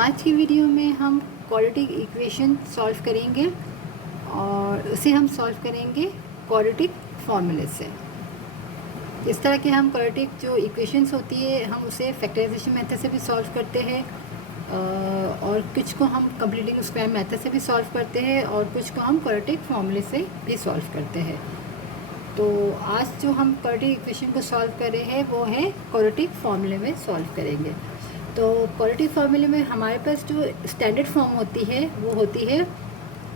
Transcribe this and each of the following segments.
आज की वीडियो में हम क्वाड्रेटिक इक्वेशन सॉल्व करेंगे और उसे हम सॉल्व करेंगे क्वाड्रेटिक फार्मूले से। इस तरह के हम क्वाड्रेटिक जो इक्वेशंस होती है हम उसे फैक्टराइजेशन मेथड से भी सॉल्व करते हैं और कुछ को हम कंप्लीटिंग स्क्वायर मेथड से भी सॉल्व करते हैं और कुछ को हम क्वाड्रेटिक फार्मूले से भी सॉल्व करते हैं। तो आज जो हम क्वाड्रेटिक इक्वेशन को सॉल्व कर रहे हैं वो है क्वाड्रेटिक फार्मूले में सॉल्व करेंगे। तो क्वाड्रेटिक फार्मूले में हमारे पास जो स्टैंडर्ड फॉर्म होती है वो होती है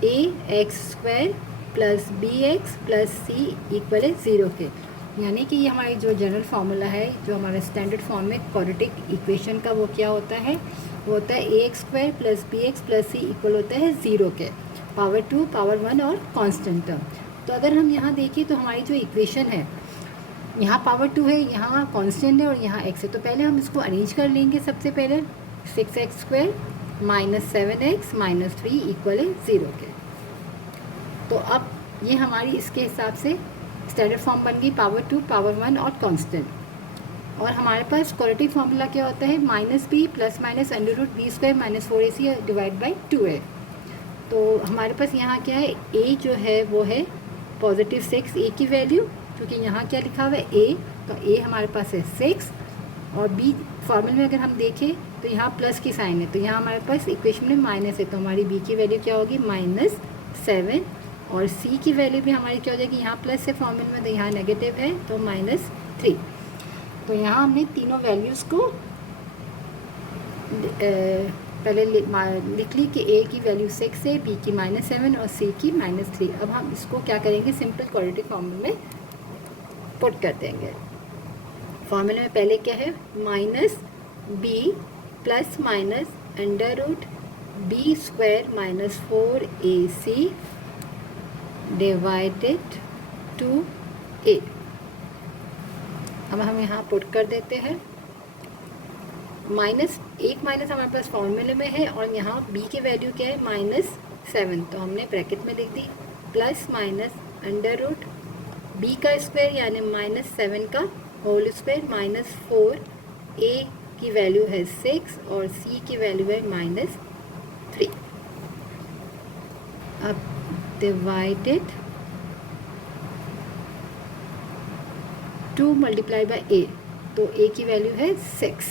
ax² + bx + c = 0 के, यानी कि ये हमारी जो जनरल फार्मूला है जो हमारा स्टैंडर्ड फॉर्म में क्वाड्रेटिक इक्वेशन का वो क्या होता है, वो होता है ax² + bx + c इक्वल होता है 0 के, पावर 2 पावर 1 और कांस्टेंट टर्म। तो अगर हम यहाँ देखें तो हमारी जो इक्वेशन है यहाँ पावर 2 है, यहाँ कांस्टेंट है और यहाँ x है। तो पहले हम इसको अरेंज कर लेंगे। सबसे पहले 6x² - 7x - 3 = 0 के। तो अब ये हमारी इसके हिसाब से स्टैंडर्ड फॉर्म बन गई, पावर 2 पावर 1 और कांस्टेंट। और हमारे पास क्वाड्रेटिक फार्मूला क्या होता है, -b ± √b² - 4ac/2 है। तो हमारे पास यहाँ क्या है, a जो है वो है +6 a की वैल्यू, क्योंकि यहाँ क्या लिखा हुआ है a, तो a हमारे पास है 6 और b फॉर्मूले में अगर हम देखें तो यहाँ प्लस की साइन है, तो यहाँ हमारे पास इक्वेशन में माइनस है, तो हमारी b की वैल्यू क्या होगी -7 और c की वैल्यू भी हमारी क्या हो जाएगी, यहाँ प्लस है फॉर्मूले में तो यहाँ नेगेटिव है तो -3। तो यहाँ हमने तीनों वैल्यूज़ को पहले लिख ली कि a की वैल्यू 6 है, b की -7 और c की -3। अब हम इसको क्या करेंगे, सिंपल क्वाड्रेटिक फार्मूले में पुट कर देंगे। फार्मूले में पहले क्या है, -b ± √b² - 4ac divided 2a। अब हम यहाँ पुट कर देते हैं। एक माइनस हमारे पास फॉर्मूले में है और यहाँ b की वैल्यू क्या है -7, तो हमने ब्रैकेट में लिख दी ± √b² यानी -7 का होल स्क्वायर -4, a की वैल्यू है 6 और c की वैल्यू है -3। अब डिवाइडेड 2 × a, तो a की वैल्यू है 6।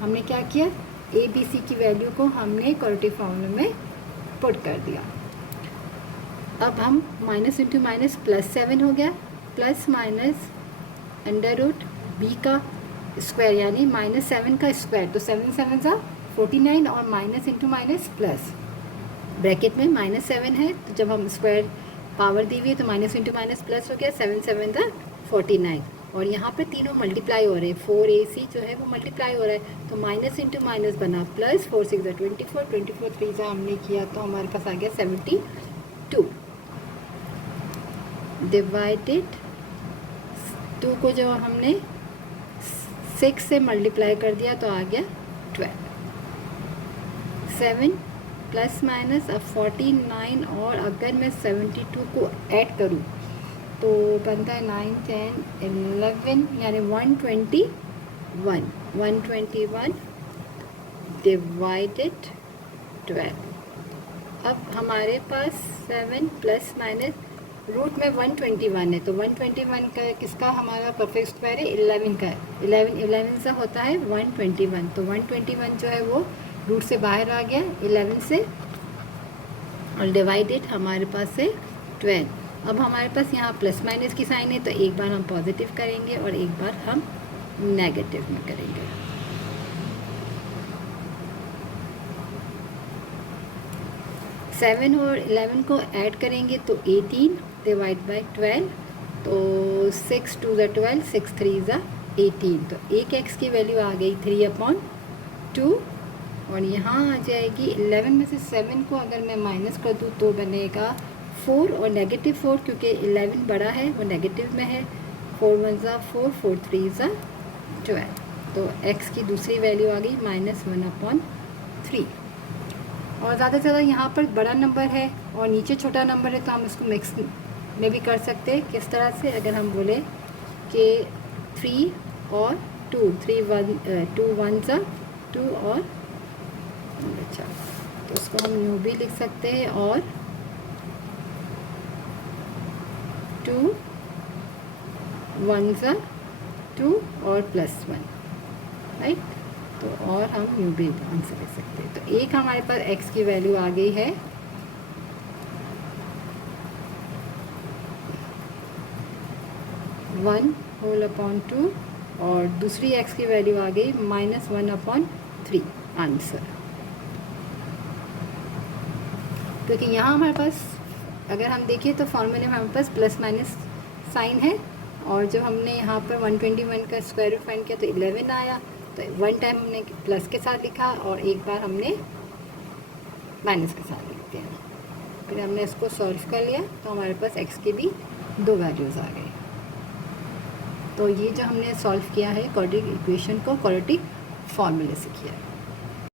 हमने क्या किया, a b c की वैल्यू को हमने क्वाड्रेटिक फार्मूले में पुट कर दिया। अब हम माइनस इंटू माइनस +7 हो गया, प्लस माइनस √b का स्क्वायर यानी -7 का स्क्वायर, तो 7 7 सा 49 और minus into minus plus, bracket में -7 है तो जब हम स्क्वायर पावर दी हुई है तो माइनस इंटू माइनस प्लस हो गया, 7 7 सा 49 और यहाँ पे तीनों मल्टीप्लाई हो रहे हैं, 4ac जो है वो मल्टीप्लाई हो रहा है, तो माइनस इंटू माइनस बना प्लस, 4 6 24, 24 3 से हमने किया तो हमारे पास आ गया 72 डिवाइडेड 2 को जो हमने 6 से मल्टीप्लाई कर दिया तो आ गया 12, 7 प्लस माइनस अब 49 और अगर मैं 72 को ऐड करूँ तो बनता है 9 10 11 यानी 121 डिवाइडेड 12। अब हमारे पास 7 प्लस माइनस रूट में 121 है, तो 121 का किसका हमारा परफेक्ट स्क्वायर है, 11 का है, 11 से होता है 121, तो 121 जो है वो रूट से बाहर आ गया 11 से और डिवाइडेड हमारे पास है 12। अब हमारे पास यहाँ प्लस माइनस की साइन है, तो एक बार हम पॉजिटिव करेंगे और एक बार हम नेगेटिव में करेंगे। सेवन और 11 को ऐड करेंगे तो 18 डिवाइड बाई 12, तो 6 2 ज़ा 12, 6 3 ज़ा 18, तो एक x की वैल्यू आ गई 3/2 और यहाँ आ जाएगी 11 में से 7 को अगर मैं माइनस कर दूँ तो बनेगा 4 और -4, क्योंकि 11 बड़ा है वो नेगेटिव में है, 4 1 ज़ा 4, 4 3 ज़ा 12, तो x की दूसरी वैल्यू आ गई -1/3। और ज़्यादा से ज़्यादा यहाँ पर बड़ा नंबर है और नीचे छोटा नंबर है, तो हम इसको मिक्स में भी कर सकते हैं। किस तरह से, अगर हम बोले कि 3 और 2, 2 1 ज़ा 2 और अच्छा, तो उसको हम न्यू भी लिख सकते हैं, और 2 1 ज़ा 2 और +1, राइट। तो और हम न्यू भी आंसर लिख सकते हैं। तो एक हमारे पास x की वैल्यू आ गई है, 1/2, और दूसरी x की वैल्यू आ गई -1/3 आंसर। क्योंकि यहाँ हमारे पास अगर हम देखें तो फॉर्मूले में हमारे पास प्लस माइनस साइन है, और जब हमने यहाँ पर 121 का स्क्वायर रूट फाइंड किया तो 11 आया। तो वन टाइम हमने प्लस के साथ लिखा और एक बार हमने माइनस के साथ लिख दिया। फिर हमने इसको सॉल्व कर लिया तो हमारे पास x के भी 2 वैल्यूज़ आ गए। तो ये जो हमने सॉल्व किया है क्वाड्रेटिक इक्वेशन को क्वाड्रेटिक फॉर्मूले से किया है।